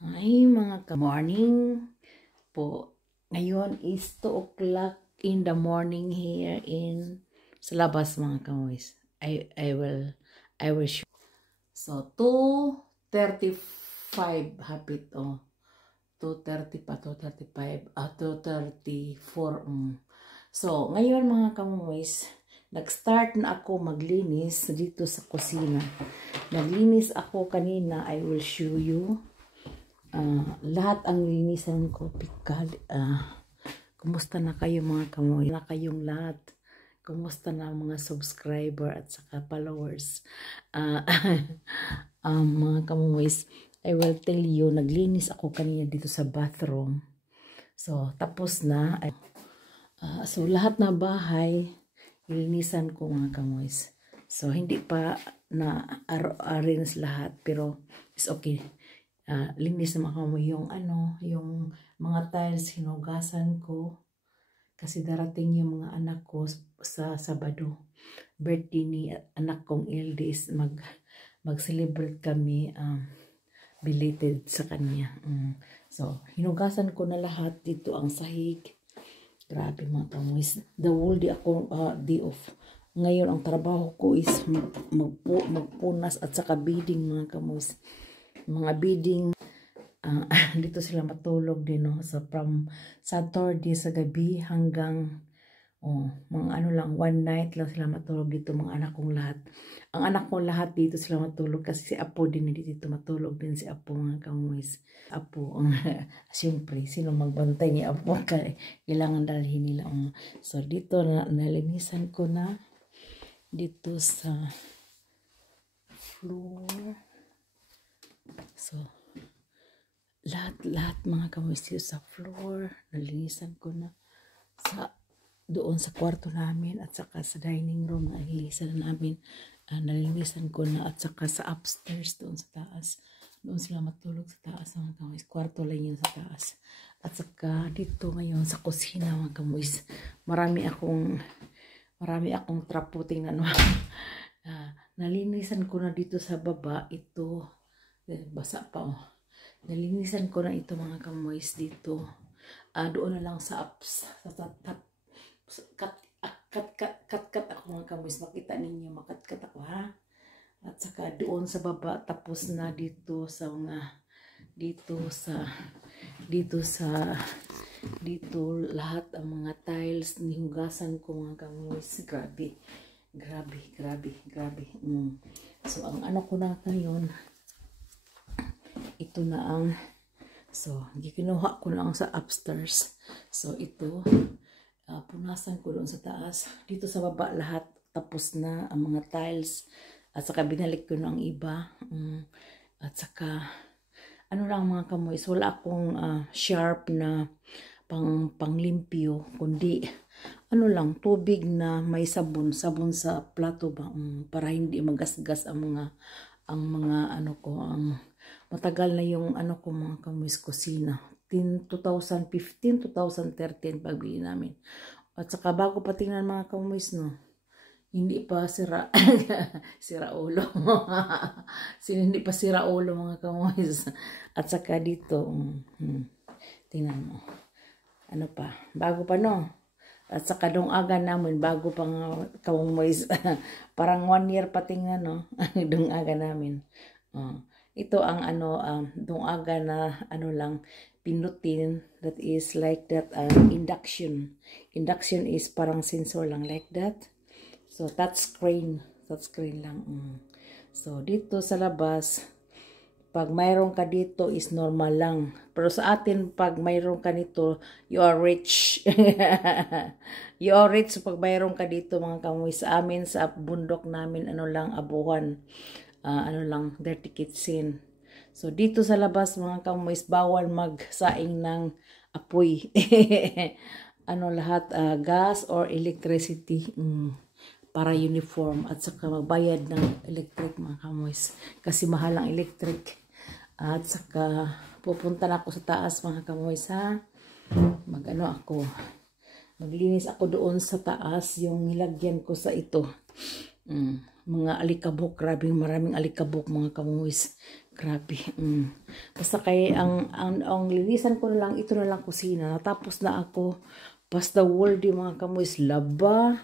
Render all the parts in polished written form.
Ay, mga morning po. Ngayon is 2 o'clock in the morning here in sa labas, mga kamoys. I will show. So 2:35 hapit 2:30 pa 2:35 2:34. So ngayon, mga kamoys, nag-start na ako maglinis dito sa kusina. Naglinis ako kanina. I will show you. Lahat ang linisan ko, pikal. Kumusta na kayo, mga kamoy? Na kayong lahat? Kumusta na mga subscriber at saka followers? Mga kamoys, I will tell you, naglinis ako kanina dito sa bathroom. So, tapos na. So, lahat na bahay, linisan ko, mga kamoys. So, hindi pa na arrange lahat, pero it's okay. Linis naman ako yung mga tiles, hinugasan ko kasi darating yung mga anak ko sa Sabado. Birthday ni anak kong eldest, mag-celebrate kami, belated sa kanya. So, hinugasan ko na lahat dito ang sahig. Grabe, mga kamoys. The whole day ako, day off. Ngayon, ang trabaho ko is magpunas at saka beading, mga kamoys. Mga bidding, dito sila matulog din, no? So from Saturday sa gabi hanggang mga lang, one night lang sila matulog dito, mga anak kong lahat. Ang anak kong lahat dito sila matulog kasi si Apo din dito matulog din, si Apo, mga kamoys. Apo, siyempre, sino magbantay ni Apo? Kailangan dalhin nila. So dito nalinisan ko na dito sa floor. So, lahat mga kamoys sa floor, nalinisan ko na doon sa kwarto namin at saka sa dining room, nalinisan na namin, nalinisan ko na, at saka sa upstairs doon sa taas. Doon sila matulog sa taas, mga kamoys. Kwarto lang yun sa taas. At saka dito ngayon sa kusina, mga kamoys. Marami akong trapo, tingnan mo. Nalinisan ko na dito sa baba, ito. Basa pa, nalinisan ko na ito, mga kamoys, dito. Doon na lang sa ups, cut ako, mga kamoys. Makita ninyo, makat-cut ako, ha. At saka doon sa baba, tapos na dito sa mga dito lahat ang mga tiles nihugasan ko, mga kamoys. Grabe. So ang ano ko na ngayon, ito na ang, so kinuha ko na ang sa upstairs. So ito, punasan ko doon sa taas. Dito sa baba lahat tapos na ang mga tiles, at saka binalik ko na ang iba. At saka ano lang, mga kamoys, wala akong sharp na panglimpyo, kundi lang, tubig na may sabon sa plato ba, para hindi magasgas ang mga ano ko, matagal na yung ano ko, mga kamoys, kusina. 2015, 2013 pagbili namin. At saka bago pa tingnan, mga kamoys, no, hindi pa sira sira ulo. Hindi pa sira ulo, mga kamoys. At saka dito, tingnan mo. Ano pa? Bago pa, no? At saka dong aga namin, bago pa nga, kamoys. Parang 1 year pa tingnan, no? Dong aga namin. Ito ang dong aga na lang pinutin, that is like that, induction is parang sensor lang, like that. So touchscreen lang. So dito sa labas, pag mayroon ka dito is normal lang, pero sa atin pag mayroon ka nito, you are rich. You are rich pag mayroon ka dito, mga kamoy. Sa amin, sa bundok namin, lang, abuhan, lang, dirty kitchen. So dito sa labas, mga kamoy, bawal magsaing ng apoy. Lahat, gas or electricity, para uniform, at saka magbayad ng electric, mga kamoys, kasi mahal ang electric. At saka pupunta na ako sa taas, mga kamoys, ha. Maglinis ako doon sa taas, yung nilagyan ko sa ito, mga alikabok. Maraming alikabok, mga kamoys, Grabe. Basta kay ang linisan ko na lang, ito na lang kusina. Natapos na ako. Basta wall di mga kamoys, laba,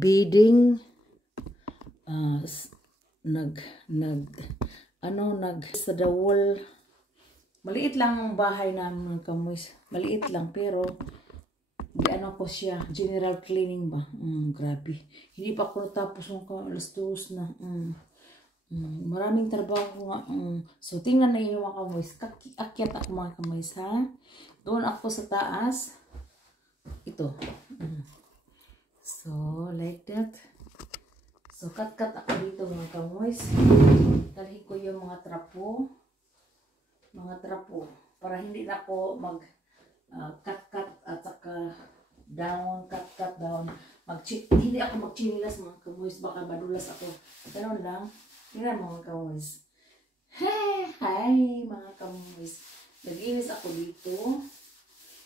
beading, sa the wall. Maliit lang ang bahay namin mga kamoys. Maliit lang pero ano ko siya, general cleaning ba? Grabe. Hindi pa ako natapos ng alas 2 na. Maraming trabaho nga. So, tingnan na yun mga kamoys. Akyat ako mga kamoys, ha? Doon ako sa taas. Ito. So, like that. So, cut-cut ako dito mga kamoys. Dalhin ko yung mga trapo. Para hindi na ako cut-cut at saka down, cut down. Hindi ako magchinilas mga kamoys. Baka madulas ako. Ganun lang. Tingnan mo mga kamoys. Hi mga kamoys. Nag-inis ako dito.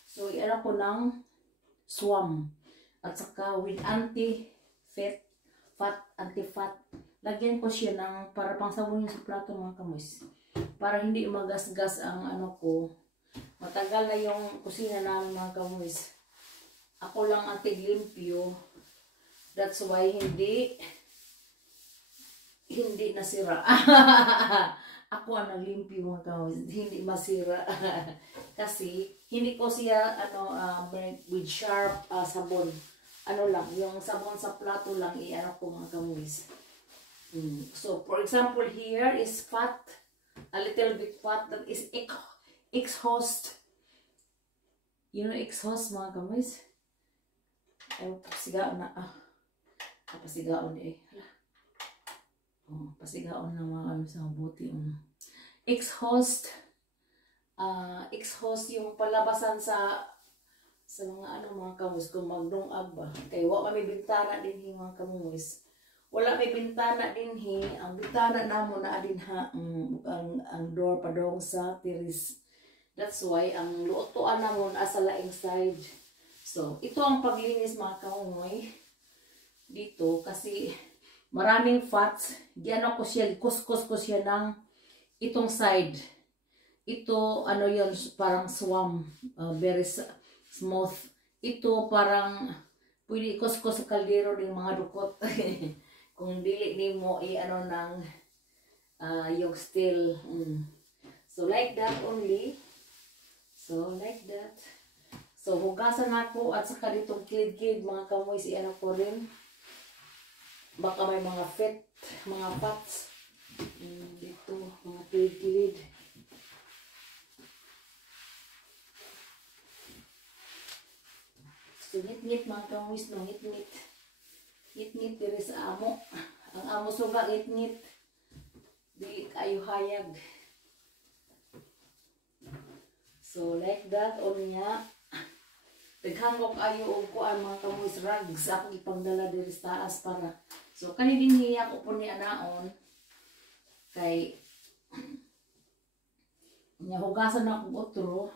So, iyan ko ng swam. At saka with anti-fat. Lagyan ko siya ng para pang sabon yung sa plato mga kamoys. Para hindi magasgas ang ano ko. Matagal na yung kusina namin mga kamoys. Ako lang ang tiglimpyo. That's why hindi nasira. Ako ang naglimpyo mga kamoys. Hindi masira. Kasi hindi ko siya with sharp sabon. Ano lang, yung sabon sa plato lang i-ano ko mga kamoys. So for example here is fat. A little bit fat. That is exhaust. You know exhaust mga kamoys? Ay, pasigaon na. Pasigaon eh. Pasigaon na mga kami sa buti. Exhaust. Exhaust yung palabasan sa mga mga kamoys kung magdungag ba. Kaya wala may bintana din mga kamoys. Wala may bintana din ang bintana namo na adin ha ang door padong sa tiris. That's why ang luotoan namo na sa laing side. So, ito ang paglinis mga kamoy dito kasi maraming fats. Giano ko siya, kuskus ko siya ng itong side. Ito, ano yun, parang swam. Very smooth. Ito parang pwede kuskus sa kaldero ng mga dukot. Kung dili ni mo ano ng yung steel. So, like that only. So, like that. So, hugasan ako at saka ditong kilid-kilid mga kamoy ano ko rin. Baka may mga mga fats. Dito, mga kilid-kilid. So, ngit-ngit mga kamoy, no, ngit-ngit. Ngit-ngit diri sa amo. Ang amo suga, ngit-ngit. Dili kayo hayag. So, like that, o niya. Naghangok ayo og kuan mga kamoy rugs ako ipagdala diri sa taas para so kani din niya ko po ni anaon kay nya hugasan na akong otro.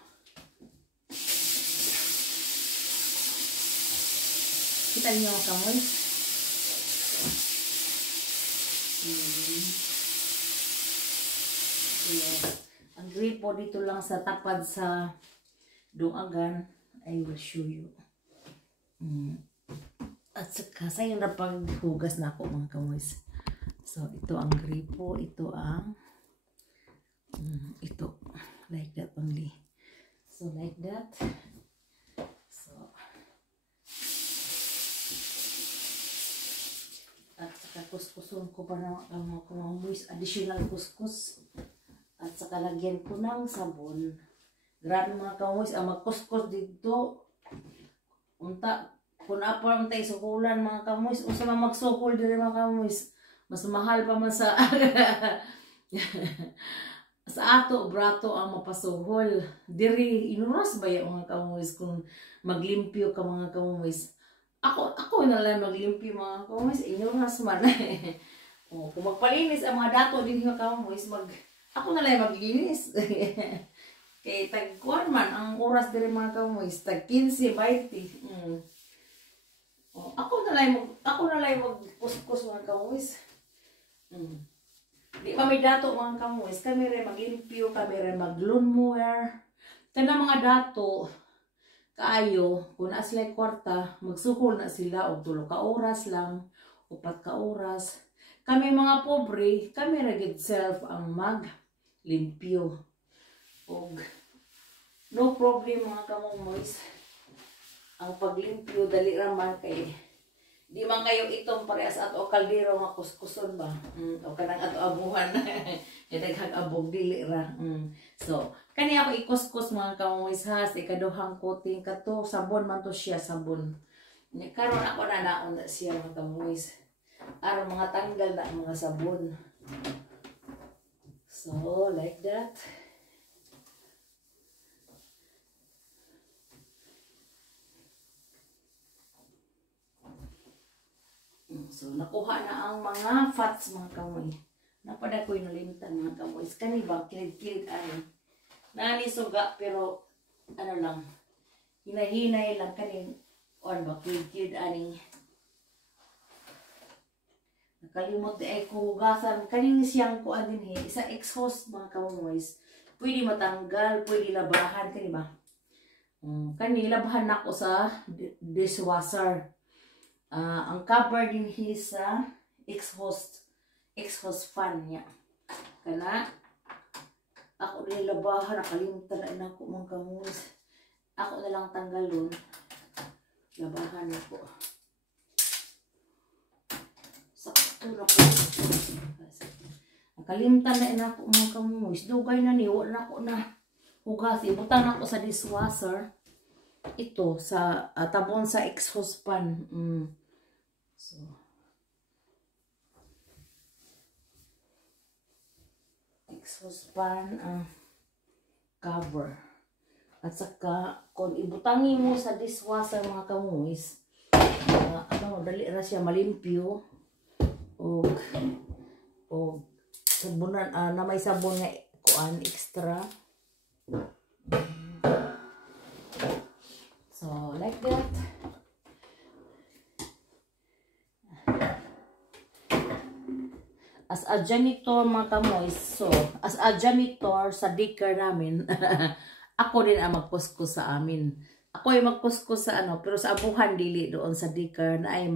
Kita niyo mga kamoy. Ang gripo dito lang sa tapad sa dungagan. I will show you. At saka sayang na paghugas na ako mga kamoys. So, ito ang gripo. Ito ang ito. Like that only. So, like that. So, at saka kuskusun ko pa na mga kamoys. Additional kuskus. At saka lagyan ko ng sabon. Grabe mga kamoys, ang magkuskus dito. Unta, kung apa ang tayo suhulan mga kamoys, unsa man magsuhol diri mga kamoys. Mas mahal pa man sa sa ato, brato ang mapasuhol. Diri, inuras ba yung mga kamoys kung maglimpyo ka mga kamoys? Ako na lang maglimpyo mga kamoys, inuras man. Kung magpalinis ang mga dato din mga kamoys, ako na lang maglinis. Kay tagkuan man ang oras diri mga kamoys, tag 15, 20. Ako na lang magkuskus mga kamoys. Di pa may dato mga kamuis. Kami rin maglimpyo, kami rin mag-lawnmower. Kanang mga dato, kaayo, kung na sila kwarta, magsukol na sila o 3 ka oras lang, 4 ka oras. Kami mga pobre, kami rin self ang maglimpyo. Og no problem mga kamuis. Ang paglimpyo, dali raman kay di man kayo itong parehas at o kaldero nga kuskuson ba? O kanang ato abuhan. Daghang abog dili ra. So, kani ako ikuskus mga kamuis ha, sa ikaduhang coating kato, sabon man to siya, sabon. Karon ako na naon na siya mga kamuis. Aron mga tanggal na ang mga sabon. So, like that. So, nakuha na ang mga fats mga kamoy. Napada ko yung nalimtan mga kamoy. Kani ba, kilid-kilid ay. Nani suga, pero ano lang, hinahinay lang kani. O ba, kilid-kilid ani. Nakalimot ay kuhugasan. Kaning siyang kuan din sa exhaust mga kamoy. Pwede matanggal, pwede labahan, kani ba? Kani labahan ako sa dishwasher. Ang cover din sa exhaust fan niya. Kana ako nilabahan, nakalimutan na ako mga kamuis. Ako na lang tanggalon. Labahan ako. Sakto na po. Nakalimutan na ako mga kamuis. Dugay na ni, wala na ako na hugas. Ibutan ako sa dishwasher. Ito, sa tabon sa exhaust fan. So, exhaust fan cover. At saka, kung ibutangi mo sa dishwasher mga kamuis, dali na siya malimpyo. O sabunan, na may sabon nga kuan extra. So, like that. As a janitor mga kamoys, so as a janitor sa daycare namin, ako din ang magkuskus sa amin. Ako ay magkuskus sa pero sa abuhan dili doon sa daycare na ay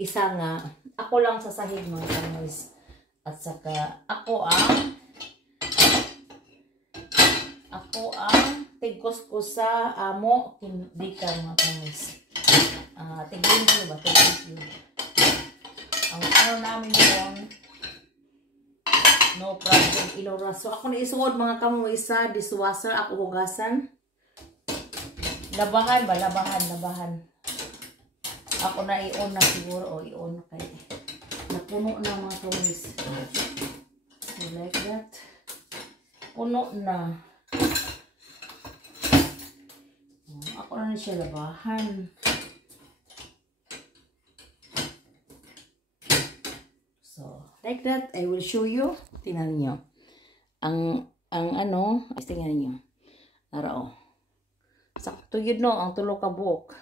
isa nga, ako lang sa sahig mga kamoys. At saka ako ang tigkuskus sa amo daycare mga kamoys. Tigin ba? Tigin. Ang namin doon, no problem, ilora. So, ako na isuod mga kamoy sa dishwasher. Ako hugasan. Labahan ba? Labahan. Ako na i-on na siguro. O, i-on kay napuno na mga kamoy. So, like that. Puno na. Ako na siya labahan. So, like that, I will show you. Tingnan niyo. Tingnan niyo. Narao. Sakto yun no, ang 3 ka buok.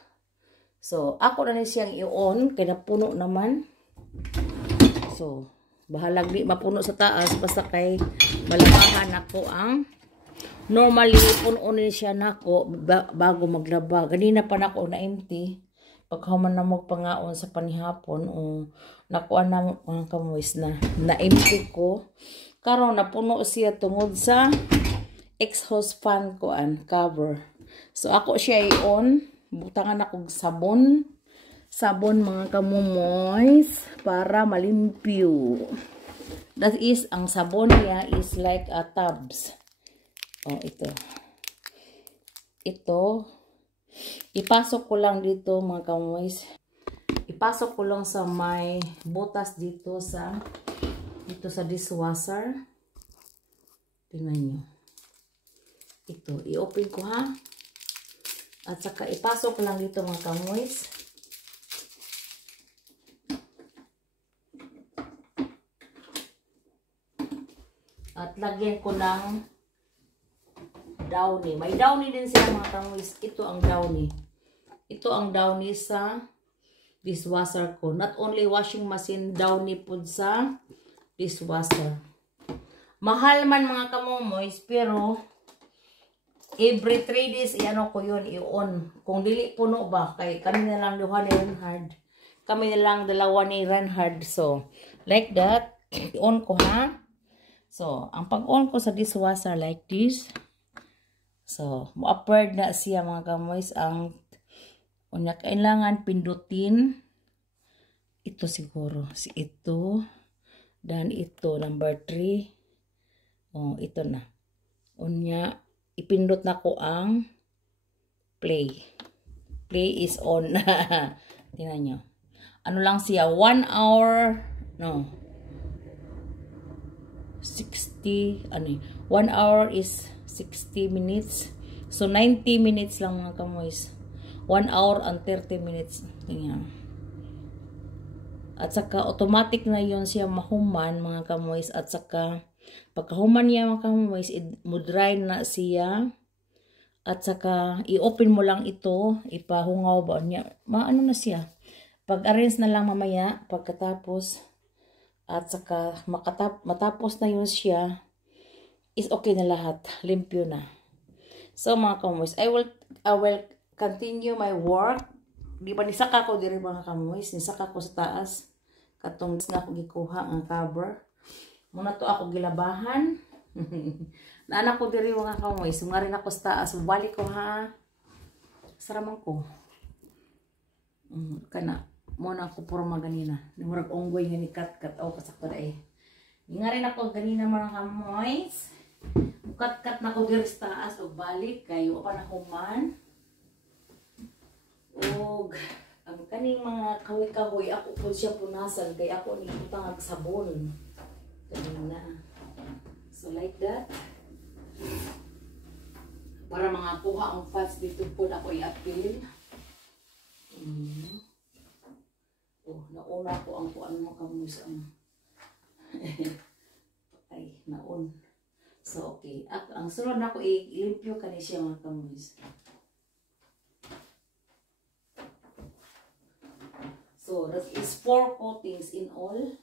So, ako na siyang i-on, kaya napuno naman. So, bahalag di mapuno sa taas, basta kay malabahan ako ang normally, puno-unin siya nako bago maglaba. Ganina pa nako na empty. Pagkahuman na mo pangaon sa panihapon, nakuha na mga kamuis na empty ko. Karon napuno siya tungod sa exhaust fan ko cover. So ako siya i-on, butangan ako sabon mga kamumoys para malimpyo. That is, ang sabon niya is like a tubs. Ito. Ipasok ko lang dito mga kamoys. Ipasok ko lang sa may butas dito sa dishwasher. Tingnan nyo. Ito, i-open ko ha. At saka ipasok ko lang dito mga kamoys. At lagyan ko ng downy. May downy din sila mga kamoys. Ito ang downy. Ito ang downy sa dishwasher ko. Not only washing machine, downy po sa dishwasher. mahal man mga kamomoys, pero every 3 days, i-ano ko yun, i-on. Kung dili puno ba, kay kami na lang duha ni Renhard. Kami na lang dalawa ni Renhard. So, like that, i-on ko ha. So, ang pag-on ko sa dishwasher like this. So, mo-upward na siya mga kamoys. Ang unya kailangan pindutin. Ito siguro. Si ito. Dan ito, number 3. Oh, ito na. Unya, ipindot na ko ang play. Play is on. Tingnan nyo. Ano lang siya? 1 hour. No. 60. Ano 1 hour is 60 minutes. So, 90 minutes lang mga kamoys. 1 hour and 30 minutes. Tingnan. At saka, automatic na yon siya mahuman mga kamoys. At saka, pagkahuman niya mga kamoys, mo-dry na siya. At saka, i-open mo lang ito. Ipahungaw ba niya. Maano na siya. Pag-arrange na lang mamaya. Pagkatapos. At saka, matapos na yun siya. Is okay na lahat. Limpyo na. So, mga kamoys, I will continue my work. Di ba, nisaka ko diri mga kamoys. Nisaka ko sa taas. Katong nga ako gikuha ang cover. Muna to ako gilabahan. Naanak ko diri mga kamoys. Nga rin ako sa taas. Balik ko ha. Saraman ko. Kana. Muna ako puro maganina. Namurag onggoy nga ni kat-kat. O, kasakto na eh. Nga rin ako ganina mga kamoys. Kat-kat na ko diri sa taas. O balik. Kayo pa na human. O, ang kaning mga kahoy-kahoy. Ako po siya punasan. Kaya ako ni utang ag sabon. Kanina. So, like that. Para mga kuha ang fats dito po na ako i-appeal. Oh, nauna ko ang kuan mo kamus ang ay, naon. So, okay. Ang sunod na ko i-limpyo kani siya mga kamus. So, that is 4 coatings in all.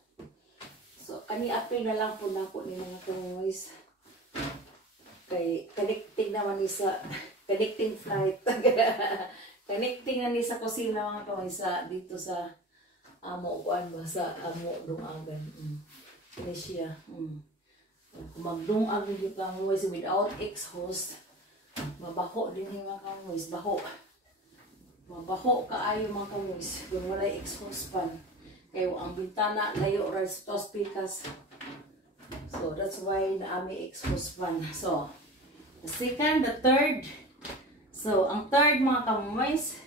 So, kani apil na lang po na po ni mga kamus. Kay, connecting naman ni sa, connecting flight. Connecting na ni sa kusina mga kamus sa, dito sa amo kuan ba sa amo dungagan. Kini siya. Kung magdungag yung kamoys without exhaust, mabaho din yung mga kamoys. Baho. Mabaho kaayo mga kamoys kung wala exhaust pan. Kaya ang bintana layo ra sa speakers. So that's why naami exhaust fan. So the second, the third. So ang third mga kamoys.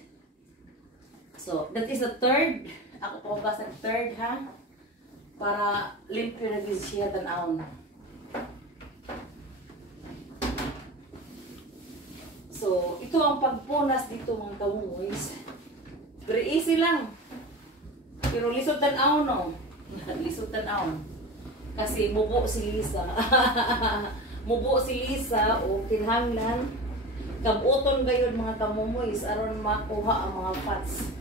So that is the third. Ako po ba sa third ha? Para limpyo na din siya tanawon. So, ito ang pagpunas dito mga kamoys. Very easy lang. Pero lisod tanawon no. Lisod tanawon. Kasi mubo si Lisa. Mubo si Lisa o kinahanglan kabuton gayon mga kamomoys aron makuha ang mga fats.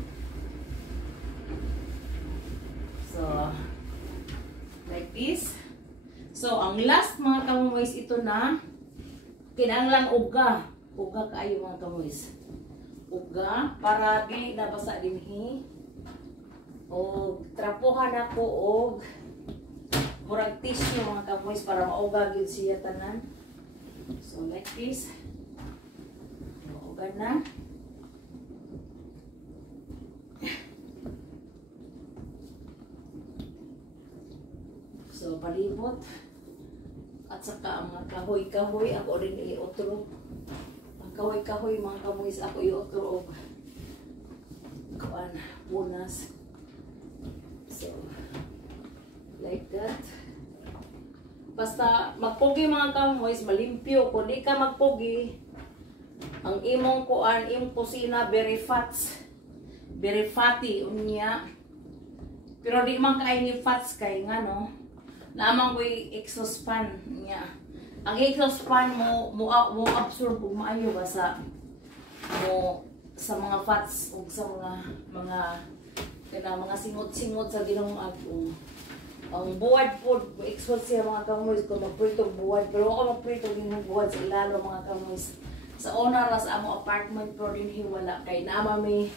So, like this. So, ang last mga kamomoys ito na kinahanglan uga. Uga kaayo mga kamomoys. Uga para dili na basa dinhi. O trapuhan ako og murag tissue mga kamomoys para mauga gyud siya tanan. So, like this. Uga na. So, palibot. At saka ang mga kahoy-kahoy, ako rin i-otro. Ang kahoy-kahoy, mga kamoys, ako i-otro. Kuan, punas. So, like that. Basta, magpugi mga kamoys, malimpyo. Kung di ka magpugi, ang imong kuan, imong kusina, very fats. Very fatty, unya. Pero di man kain ni fats kay nga, no? Naamang ko'y exhaust fan niya. Ang exhaust fan mo absorb kung maayo ba sa mga fats o sa mga singot-singot sa ginong agong. Ang buwad po, export siya mga kamoys kung magprito buwad. Pero ako magprito din ng buwad sa ilalo mga kamoys. Sa una ras amo apartment pero din hiwala kay naami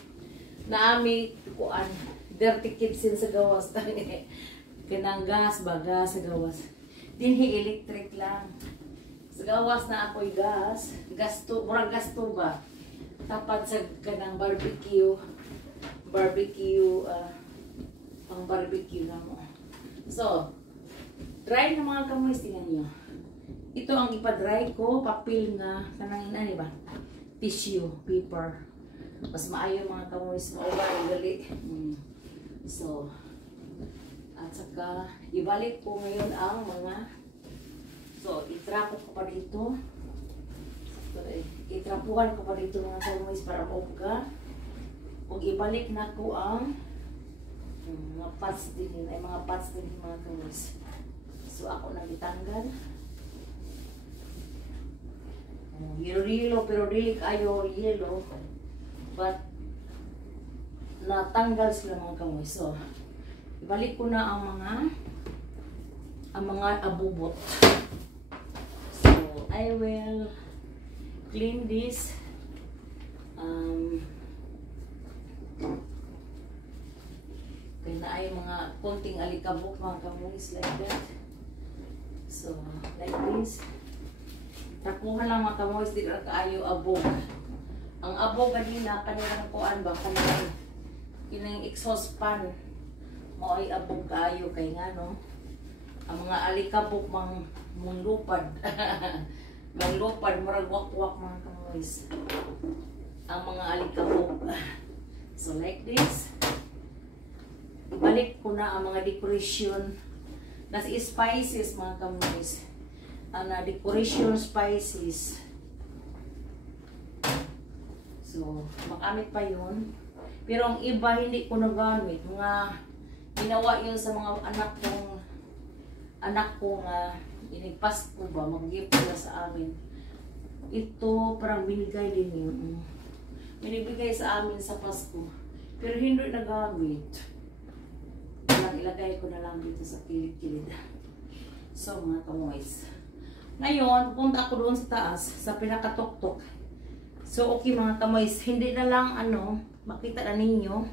kuan dirty kitchen sa gawas tani. Kanang gas baga sa gawas. Dinhi electric lang. Sa gawas na apoy gas, murag gasto ba? Tapat sa kanang barbecue pang barbecue na mo. So, dry na mga kamoys, tingnan nyo. Ito ang ipa-dry ko, papel na, kanang ina, ba? Tissue, paper. Mas maayo mga kamoys, maubar, gali. So, at saka, ibalik ko ngayon ang mga, so, itrapo ko pa dito. Itrapuhan ko pa dito mga kamoys para maubga. Huwag ibalik na ko ang mga parts din, ay mga parts din mga kamoys. So ako nang itanggal. Yelo pero dili kayo yellow. But natanggal sila mga kamoys. So ibalik ko na ang mga abubot. So I will clean this. Kaya na ay mga konting alikabok mga kamoys like that. So, like this. Tapuhan lang mga kamoys, di ka kaayo abog. Ang abog ganina, kanilang kuan ba, kanilang exhaust fan. Mo ay abog kaayo kay nga no. Ang mga alikabok manglupad. Manglupad, murag wak-wak mga kamoys. Ang mga alikabok. So, like this. Ibalik ko na ang mga decoration. Nasa spices mga kamoys. Ang decoration spices. So, makamit pa yun. Pero ang iba hindi ko nagamit. Mga ginawa yun sa mga anak ko nga inigpas ko ba, mag-gift nila sa amin. Ito parang binigay din yun. Binibigay sa amin sa Pasko. Pero hindi nagamit. Ilagay ko na lang dito sa kilid-kilid. So mga kamoys. Ngayon, punta ako doon sa taas, sa pinakatuktok. So okay mga kamoys, hindi na lang makita na ninyo.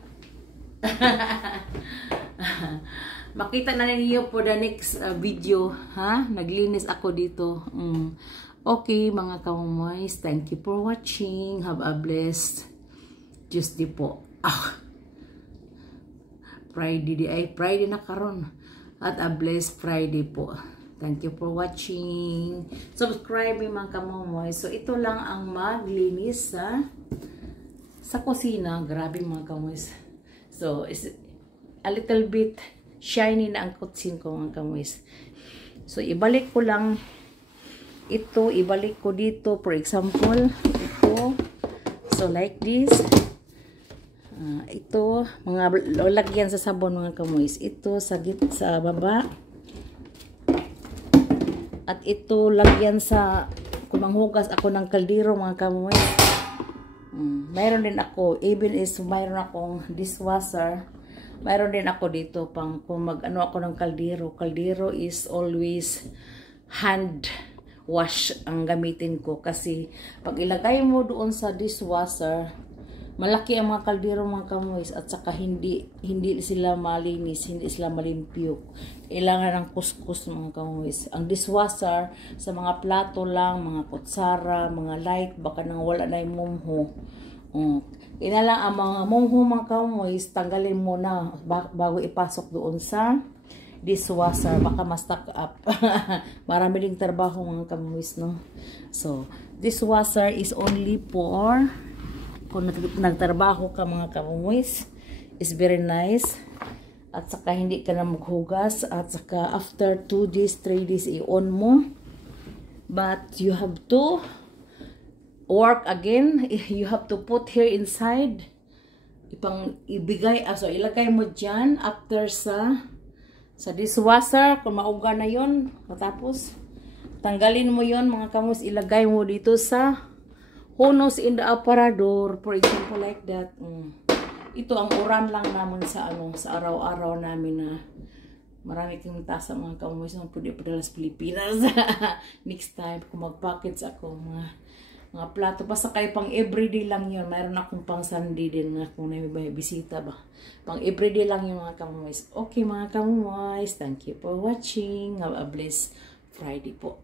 Makita na ninyo for the next video. Ha? Naglinis ako dito. Okay mga kamoys, thank you for watching. Have a blessed Tuesday po. Friday na karon at a blessed Friday po. Thank you for watching. Subscribe mga kamomoy. So ito lang ang maglinis sa kusina. Grabe mga kamoy. So it's a little bit shiny na ang kutsin ko mga kamoy. So ibalik ko lang ito, ibalik ko dito for example ito. So like this. Ito, mga lagyan sa sabon mga kamoys. Ito sa baba. At ito lagyan sa kung manghugas ako ng kaldero mga kamoys. Mayroon din ako, even is mayroon akong dishwasher. Mayroon din ako dito pang kung mag-ano ako ng kaldero. Kaldero is always hand wash ang gamitin ko kasi pag ilagay mo doon sa dishwasher, malaki ang mga kaldero mga kamoys at saka hindi sila malinis, hindi sila malimpyo. Kailangan ng kuskus mga kamoys. Ang dishwasher sa mga plato lang, mga kutsara, mga light, baka nang wala na yung mumho. Lang ang mga mumho mga kamoys, tanggalin mo na bago ipasok doon sa dishwasher. Baka ma-stock up. Marami ding trabaho mga kamoys, no? So, dishwasher is only for kung nagtrabaho ka mga kamoys, is very nice. At saka hindi ka na maghugas. At saka after 2 days, 3 days, i-on mo. But you have to work again. You have to put here inside. Ilagay mo dyan after sa dishwasher. Kung mauga na yon, matapos tanggalin mo yon mga kamoys. Ilagay mo dito sa Hunos in the aparador, for example, like that. Ito ang uran lang naman sa sa araw-araw namin na Marami kang tasa mga kamumoys na pwede padala sa Pilipinas. Next time, kung mag-package ako, mga plato. Basta kayo pang everyday lang yun. Mayroon akong pang Sunday din na kung may bisita ba. Pang everyday lang yung mga kamumoys. Okay mga kamumoys, thank you for watching. Have a blessed Friday po.